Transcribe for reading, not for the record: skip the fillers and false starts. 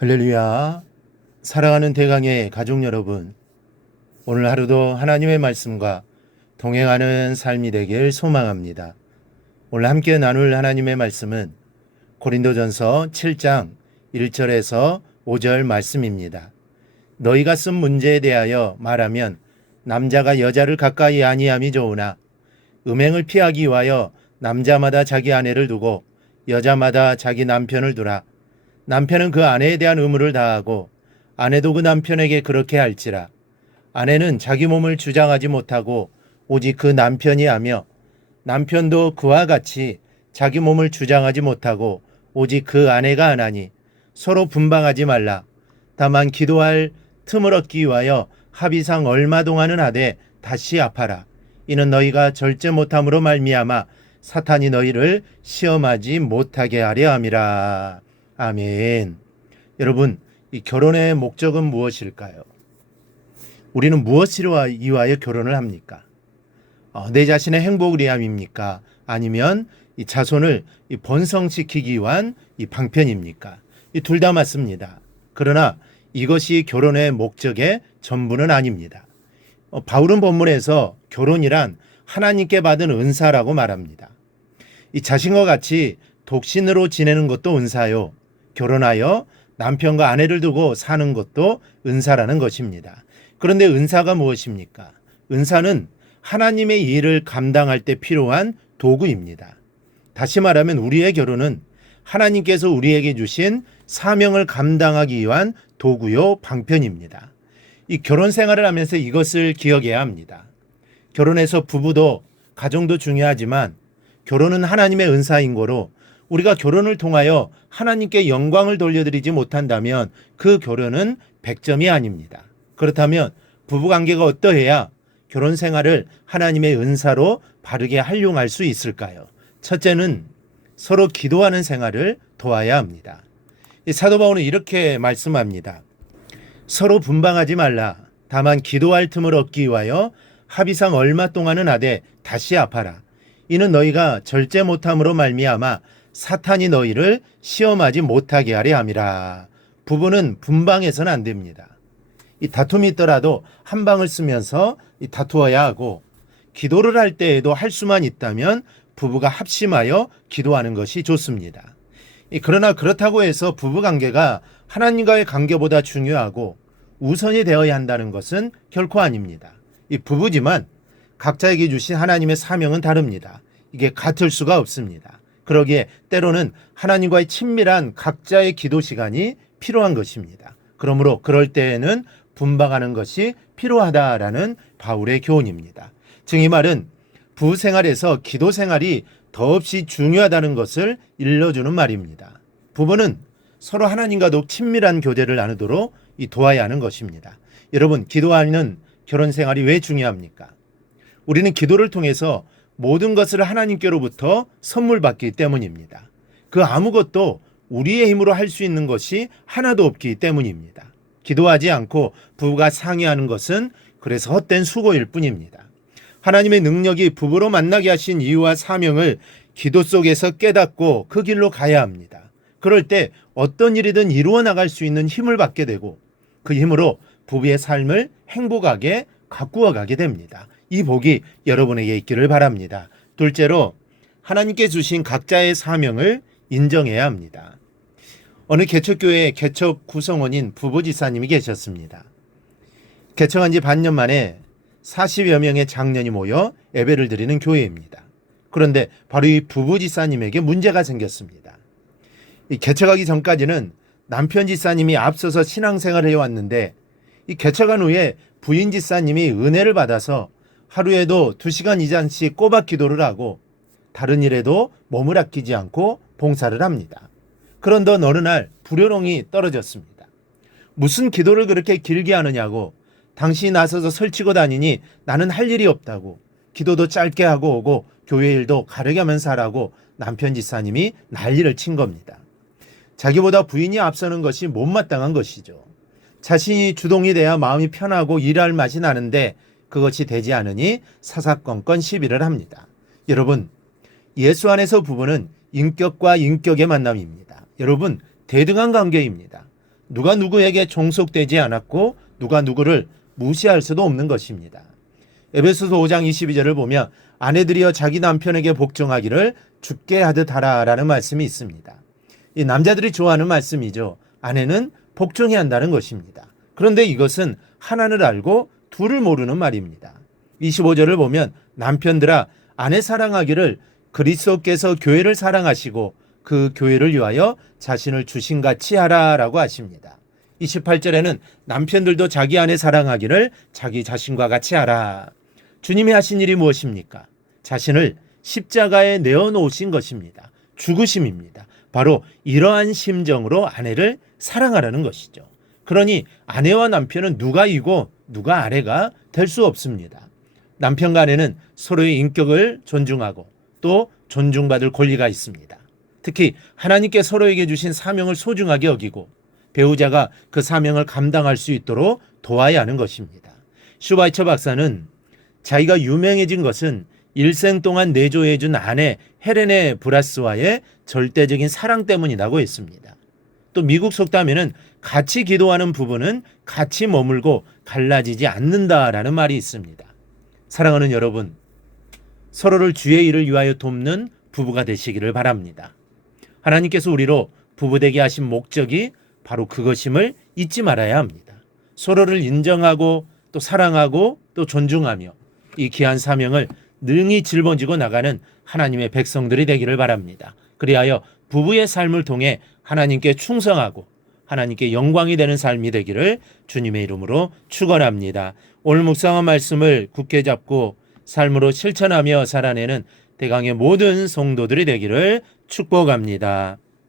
할렐루야. 사랑하는 대강의 가족 여러분, 오늘 하루도 하나님의 말씀과 동행하는 삶이 되길 소망합니다. 오늘 함께 나눌 하나님의 말씀은 고린도전서 7장 1절에서 5절 말씀입니다. 너희가 쓴 문제에 대하여 말하면 남자가 여자를 가까이 아니함이 좋으나 음행을 피하기 위하여 남자마다 자기 아내를 두고 여자마다 자기 남편을 두라. 남편은 그 아내에 대한 의무를 다하고 아내도 그 남편에게 그렇게 할지라. 아내는 자기 몸을 주장하지 못하고 오직 그 남편이 하며 남편도 그와 같이 자기 몸을 주장하지 못하고 오직 그 아내가 하나니 서로 분방하지 말라. 다만 기도할 틈을 얻기 위하여 합의상 얼마 동안은 하되 다시 아파라. 이는 너희가 절제 못함으로 말미암아 사탄이 너희를 시험하지 못하게 하려 함이라. 아멘. 여러분, 이 결혼의 목적은 무엇일까요? 우리는 무엇을 위하여 결혼을 합니까? 내 자신의 행복을 위함입니까? 아니면 이 자손을 번성시키기 위한 이 방편입니까? 이 둘 다 맞습니다. 그러나 이것이 결혼의 목적의 전부는 아닙니다. 바울은 본문에서 결혼이란 하나님께 받은 은사라고 말합니다. 이 자신과 같이 독신으로 지내는 것도 은사요. 결혼하여 남편과 아내를 두고 사는 것도 은사라는 것입니다. 그런데 은사가 무엇입니까? 은사는 하나님의 일을 감당할 때 필요한 도구입니다. 다시 말하면 우리의 결혼은 하나님께서 우리에게 주신 사명을 감당하기 위한 도구요 방편입니다. 이 결혼 생활을 하면서 이것을 기억해야 합니다. 결혼해서 부부도 가정도 중요하지만 결혼은 하나님의 은사인 거로 우리가 결혼을 통하여 하나님께 영광을 돌려드리지 못한다면 그 결혼은 100점이 아닙니다. 그렇다면 부부관계가 어떠해야 결혼 생활을 하나님의 은사로 바르게 활용할 수 있을까요? 첫째는 서로 기도하는 생활을 도와야 합니다. 사도 바울은 이렇게 말씀합니다. 서로 분방하지 말라. 다만 기도할 틈을 얻기 위하여 합의상 얼마 동안은 하되 다시 아파라. 이는 너희가 절제 못함으로 말미암아 사탄이 너희를 시험하지 못하게 하려 함이라. 부부는 분방해서는 안 됩니다. 이 다툼이 있더라도 한 방을 쓰면서 다투어야 하고 기도를 할 때에도 할 수만 있다면 부부가 합심하여 기도하는 것이 좋습니다. 그러나 그렇다고 해서 부부관계가 하나님과의 관계보다 중요하고 우선이 되어야 한다는 것은 결코 아닙니다. 이 부부지만 각자에게 주신 하나님의 사명은 다릅니다. 이게 같을 수가 없습니다. 그러기에 때로는 하나님과의 친밀한 각자의 기도 시간이 필요한 것입니다. 그러므로 그럴 때에는 분방하는 것이 필요하다라는 바울의 교훈입니다. 즉 이 말은 부부 생활에서 기도 생활이 더없이 중요하다는 것을 일러주는 말입니다. 부부는 서로 하나님과 더욱 친밀한 교제를 나누도록 도와야 하는 것입니다. 여러분, 기도하는 결혼 생활이 왜 중요합니까? 우리는 기도를 통해서 모든 것을 하나님께로부터 선물 받기 때문입니다. 그 아무것도 우리의 힘으로 할 수 있는 것이 하나도 없기 때문입니다. 기도하지 않고 부부가 상의하는 것은 그래서 헛된 수고일 뿐입니다. 하나님의 능력이 부부로 만나게 하신 이유와 사명을 기도 속에서 깨닫고 그 길로 가야 합니다. 그럴 때 어떤 일이든 이루어 나갈 수 있는 힘을 받게 되고 그 힘으로 부부의 삶을 행복하게 가꾸어 가게 됩니다. 이 복이 여러분에게 있기를 바랍니다. 둘째로 하나님께 주신 각자의 사명을 인정해야 합니다. 어느 개척교회의 개척 구성원인 부부지사님이 계셨습니다. 개척한 지 반년 만에 40여 명의 장년이 모여 예배를 드리는 교회입니다. 그런데 바로 이 부부지사님에게 문제가 생겼습니다. 이 개척하기 전까지는 남편 지사님이 앞서서 신앙생활을 해왔는데 이 개척한 후에 부인 지사님이 은혜를 받아서 하루에도 2시간 이상씩 꼬박 기도를 하고 다른 일에도 몸을 아끼지 않고 봉사를 합니다. 그런데 어느 날 불효령이 떨어졌습니다. 무슨 기도를 그렇게 길게 하느냐고, 당신이 나서서 설치고 다니니 나는 할 일이 없다고, 기도도 짧게 하고 오고 교회 일도 가르게 하면서 하라고 남편 지사님이 난리를 친 겁니다. 자기보다 부인이 앞서는 것이 못마땅한 것이죠. 자신이 주동이 돼야 마음이 편하고 일할 맛이 나는데 그것이 되지 않으니 사사건건 시비를 합니다. 여러분, 예수 안에서 부부는 인격과 인격의 만남입니다. 여러분, 대등한 관계입니다. 누가 누구에게 종속되지 않았고 누가 누구를 무시할 수도 없는 것입니다. 에베소서 5장 22절을 보면 아내들이여 자기 남편에게 복종하기를 주께 하듯 하라라는 말씀이 있습니다. 이 남자들이 좋아하는 말씀이죠. 아내는 복종해야 한다는 것입니다. 그런데 이것은 하나를 알고 둘을 모르는 말입니다. 25절을 보면 남편들아 아내 사랑하기를 그리스도께서 교회를 사랑하시고 그 교회를 위하여 자신을 주신같이 하라라고 하십니다. 28절에는 남편들도 자기 아내 사랑하기를 자기 자신과 같이 하라. 주님이 하신 일이 무엇입니까? 자신을 십자가에 내어놓으신 것입니다. 죽으심입니다. 바로 이러한 심정으로 아내를 사랑하라는 것이죠. 그러니 아내와 남편은 누가 이고 누가 아래가 될 수 없습니다. 남편과 아내는 서로의 인격을 존중하고 또 존중받을 권리가 있습니다. 특히 하나님께 서로에게 주신 사명을 소중하게 여기고 배우자가 그 사명을 감당할 수 있도록 도와야 하는 것입니다. 슈바이처 박사는 자기가 유명해진 것은 일생 동안 내조해준 아내 헬레네 브라스와의 절대적인 사랑 때문이라고 했습니다. 또 미국 속담에는 같이 기도하는 부부는 같이 머물고 갈라지지 않는다라는 말이 있습니다. 사랑하는 여러분, 서로를 주의 일을 위하여 돕는 부부가 되시기를 바랍니다. 하나님께서 우리로 부부되게 하신 목적이 바로 그것임을 잊지 말아야 합니다. 서로를 인정하고 또 사랑하고 또 존중하며 이 귀한 사명을 능히 짊어지고 나가는 하나님의 백성들이 되기를 바랍니다. 그리하여 부부의 삶을 통해 하나님께 충성하고 하나님께 영광이 되는 삶이 되기를 주님의 이름으로 축원합니다. 오늘 묵상한 말씀을 굳게 잡고 삶으로 실천하며 살아내는 대강의 모든 성도들이 되기를 축복합니다.